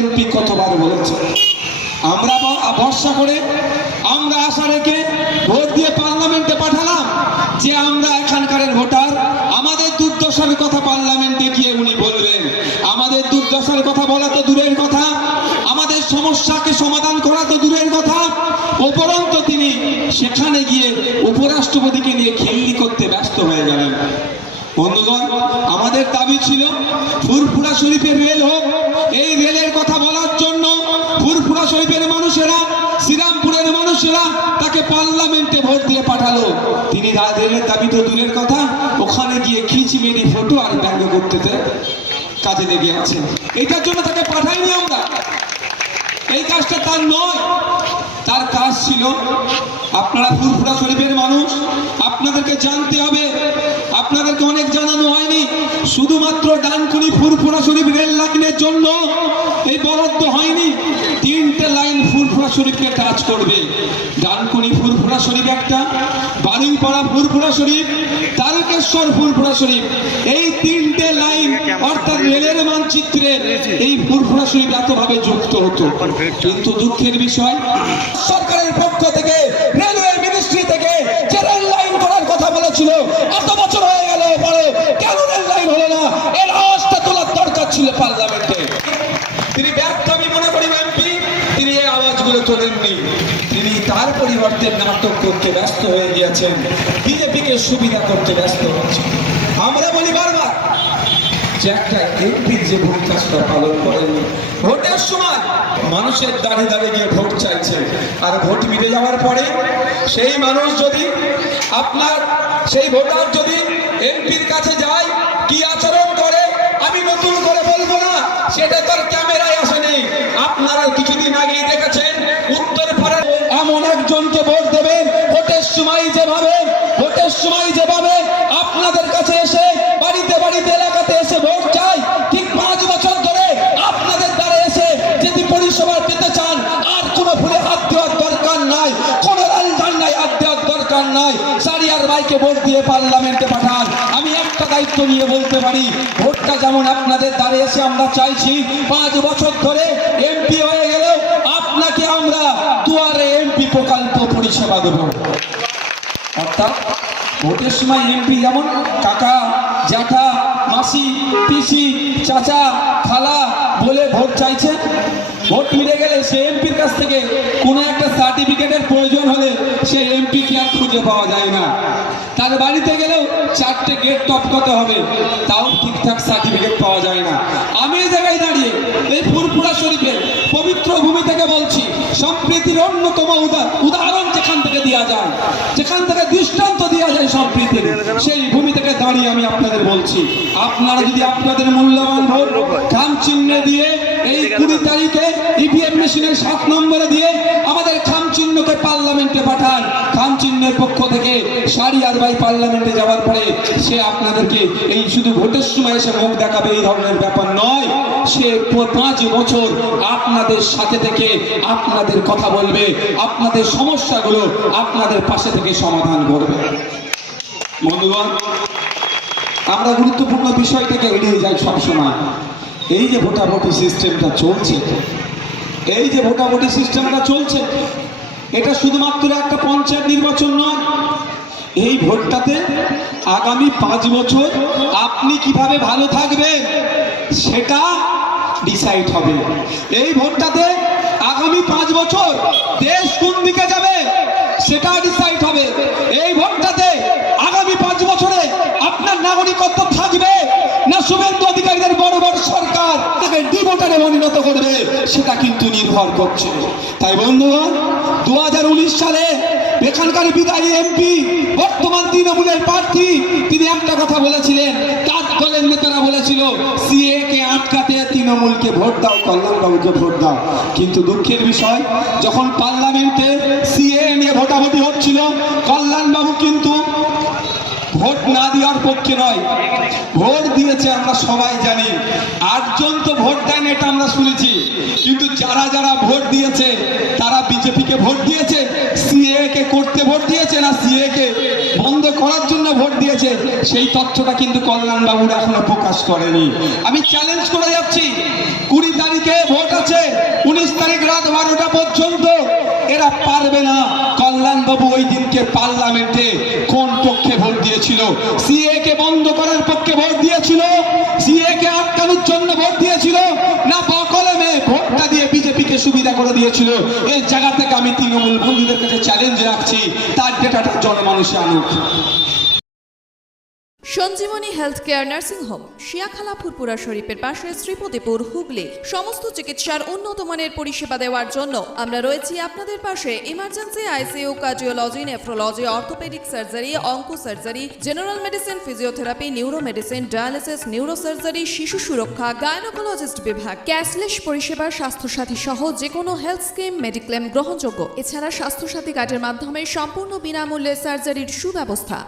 MP কতবার বলেছে, আমরা ভরসা করে আমরা আশা রেখে ভোট দিয়ে পার্লামেন্টে পাঠালাম যে আমরা এখানকার ভোটার, আমাদের দুর্দশার কথা পার্লামেন্টে গিয়ে উনি বলবেন। আমাদের দুর্দশার কথা বলা তো দূরের কথা, আমাদের সমস্যাকে সমাধান করা তো দূরের কথা, উপরন্তু তিনি সেখানে গিয়ে উপরাষ্ট্রপতিকে নিয়ে খিল্লি করতে ব্যস্ত হয়ে গেলেন। বন্ধুগণ, আমাদের দাবি ছিল ফুরফুরা শরীফের রেল হোক। এই রেলের কথা বলার জন্য ফুরফুরা শরীফের মানুষেরা, শ্রীরামপুরের মানুষেরা তাকে পার্লামেন্টে ভোট দিয়ে পাঠালো। তিনি রেলের দাবি তো দূরের কথা, ওখানে গিয়ে খিচিমেরি ফটো আর ব্যঙ্গ করতে কাজে লেগে আছেন। এটার জন্য তাকে পাঠাইনি আমরা, এই কাজটা তার নয়। তার কাজ ছিল, আপনারা ফুরফুরা শরীফের মানুষ, আপনাদেরকে জানতে হবে, আপনাদেরকে অনেক জানানো হয়নি, শুধুমাত্র ডানকুনি ফুরফুরা শরীফ রেল লাইনের জন্য এই বরাদ্দ হয়নি। 3টে লাইন ফুরফুরা শরীফকে টাচ করবে। ডানকুনি ফুরফুরা শরীফ একটা, বারুইপাড়া ফুরফুরা শরীফ, তারকেশ্বর ফুরফুরা শরীফ, এই 3টে লাইন অর্থাৎ রেলের মানচিত্রে এই ফুরফুরা শরীফ এতভাবে যুক্ত হতো। কিন্তু দুঃখের বিষয়, সরকারের পক্ষ থেকে, রেলওয়ে মিনিস্ট্রি থেকে যে রেল লাইন করার কথা বলেছিল, এত বছর হয়ে গেল, পরে কেন রেল লাইন হলো না, এর আওয়াজটা তোলার দরকার ছিল পার্লামেন্টে। তিনি ব্যর্থ আমি মনে করি এমপি, তিনি এই আওয়াজগুলো তোলেননি। তিনি তার পরিবর্তে নাটক করতে ব্যস্ত হয়ে গিয়েছেন, বিজেপিকে সুবিধা করতে ব্যস্ত হচ্ছেন। আমরা বলি বারবার যে একটা এমপির যে ভূমিকা পালন করেননি। ভোটের সময় মানুষের দাঁড়িয়ে দাঁড়িয়ে গিয়ে ভোট চাইছে, আর ভোট মিটে যাওয়ার পরে সেই মানুষ যদি, আপনার সেই ভোটার যদি এমপির কাছে যায়, কি আচরণ করে আমি নতুন করে বলবো না, সেটা তার ক্যামেরায় আসেনি। আপনারা কিছুদিন আগেই দেখেছেন উত্তর পাড়ার এমন একজনকে ভোট দেবেন, ভোটের সময় যেভাবে আপনাদের কাছে এসে বাড়িতে বাড়িতে এলাকাতে এসে ভোট চাই, ঠিক 5 বছর ধরে আপনাদের দ্বারা এসে যদি পরিষেবা পেতে চান, আর কোনো ফুলে হাত দেওয়ার দরকার নাই, কোনো লাল ঝান্ডায় হাত দেওয়ার দরকার নাই, সারিয়ার ভাইকে ভোট দিয়ে পার্লামেন্টে পাঠান। আমি একটা দায়িত্ব নিয়ে বলতে পারি, ভোটটা যেমন আপনাদের দ্বারা এসে আমরা চাইছি, 5 বছর ধরে এমপি হয়ে গেলেও আপনাকে আমরা দুয়ারে এমপি প্রকল্প পরিষেবা দেব। অর্থাৎ ভোটের সময় এমপি যেমন কাকা, জ্যাঠা, মাসি, পিসি, চাচা, খালা বলে ভোট চাইছে, ভোট মিলে গেলে সে এমপির কাছ থেকে কোনো একটা সার্টিফিকেটের প্রয়োজন হলে সে এমপিকে আর খুঁজে পাওয়া যায় না। তার বাড়িতে গেলেও 4টে গেট টপকাতে হবে, তাও ঠিকঠাক সার্টিফিকেট পাওয়া যায় না। আমি এই জায়গায় দাঁড়িয়ে এই ফুরফুরা শরীফের পবিত্র ভূমি থেকে বলছি, সম্প্রীতির অন্যতম উদাহরণ যেখান থেকে দেওয়া যায়, যেখান থেকে দৃষ্টান্ত দেওয়া যায় সম্প্রীতির, সেই ভূমি থেকে দাঁড়িয়ে আমি আপনাদের বলছি, আপনারা যদি আপনাদের মূল্যবান ভোট খাম চিহ্নে দিয়ে এই 20 তারিখে ইভিএম মেশিনের 7 নম্বরে দিয়ে আমাদের খাম চিহ্নকে পার্লামেন্টে পাঠান, খাম চিহ্নের পক্ষ থেকে সারিয়ার ভাই পার্লামেন্টে যাওয়ার পরে সে আপনাদেরকে এই শুধু ভোটের সময় এসে মুখ দেখাবে এই ধরনের ব্যাপার নয়, সে 5 বছর আপনাদের সাথে থেকে আপনাদের কথা বলবে, আপনাদের সমস্যাগুলো আপনাদের পাশে থেকে সমাধান করবে। বন্ধুগণ, আমরা গুরুত্বপূর্ণ বিষয়টাকে এড়িয়ে যাই সবসময়। এই যে ভোটাভুটি সিস্টেমটা চলছে, এটা শুধুমাত্র একটা পঞ্চায়েত নির্বাচন নয়। এই ভোটটাতে আগামী 5 বছর আপনি কিভাবে ভালো থাকবেন সেটা ডিসাইড হবে। এই ভোটটাতে আগামী 5 বছর দেশ কোন দিকে যাবে সেটা ডিসাইড হবে। এই ভোটটাতে আগামী 5 বছরে আপনার নাগরিকত্ব থাকবে না শুভেন্দু অধিকারীদের বড় বড় সরকার তাকে ডিভোটারে পরিণত করবে, সেটা কিন্তু নির্ভর করছে। তাই বন্ধুগণ, 2019 সালে এখানকার বিদায়ী এমপি, বর্তমান তৃণমূলের প্রার্থী, তিনি একটা কথা বলেছিলেন, তার দলের নেতারা বলেছিল সিএ কে আটকাতে তৃণমূলকে ভোট দাও, কল্যাণবাবুকে ভোট দাও। কিন্তু দুঃখের বিষয়, যখন পার্লামেন্টে সিএ নিয়ে ভোটাভুটি হচ্ছিল, কল্যাণবাবু কিন্তু ভোট না দেওয়ার পক্ষে নয়, ভোট দিয়েছে আমরা সবাই জানি। 8 জন তো ভোট দেন এটা আমরা শুনেছি, কিন্তু যারা যারা ভোট দিয়েছে তারা বিজেপিকে ভোট দিয়েছে, সিএ কে করতে ভোট দিয়েছে না সিএ কে বন্ধ করার জন্য ভোট দিয়েছে, সেই তথ্যটা কিন্তু কল্যাণবাবুরা এখনো প্রকাশ করেনি। আমি চ্যালেঞ্জ করে যাচ্ছি, 20 তারিখে ভোট আছে। তবু ওই দিনকে পার্লামেন্টে কোন পক্ষে ভোট দিয়েছিল? সিএ কে বন্ধ করার পক্ষে ভোট দিয়েছিল, সিএ কে আটকানোর জন্য ভোট দিয়েছিল, না বকলমে ভোটটা দিয়ে বিজেপিকে সুবিধা করে দিয়েছিল? এই জায়গা থেকে আমি তৃণমূল বন্ধুদের কাছে চ্যালেঞ্জ রাখছি, তার ডেটাটা জনমানুষে আনুক। Sanjeevani health care nursing home, Shiakhala Furfura শরীফের পাশে, শ্রীপতিপুর, হুগলি। সমস্ত চিকিৎসার উন্নত মানের পরিষেবা দেওয়ার জন্য আমরা রয়েছি আপনাদের পাশে। Emergency, ICU, cardiology, nephrology, orthopaedic surgery, onco surgery, general medicine, physiotherapy, neuro medicine, dialysis, neuro surgery, শিশু সুরক্ষা, গাইনোকোলজিস্ট বিভাগ, ক্যাশলেস পরিষেবা, স্বাস্থ্যসাথী সহ যে কোনো হেলথ স্কিম, মেডিক্লেম গ্রহণযোগ্য। এছাড়া স্বাস্থ্যসাথী কার্ডের মাধ্যমে সম্পূর্ণ বিনামূল্যে সার্জারির সুব্যবস্থা।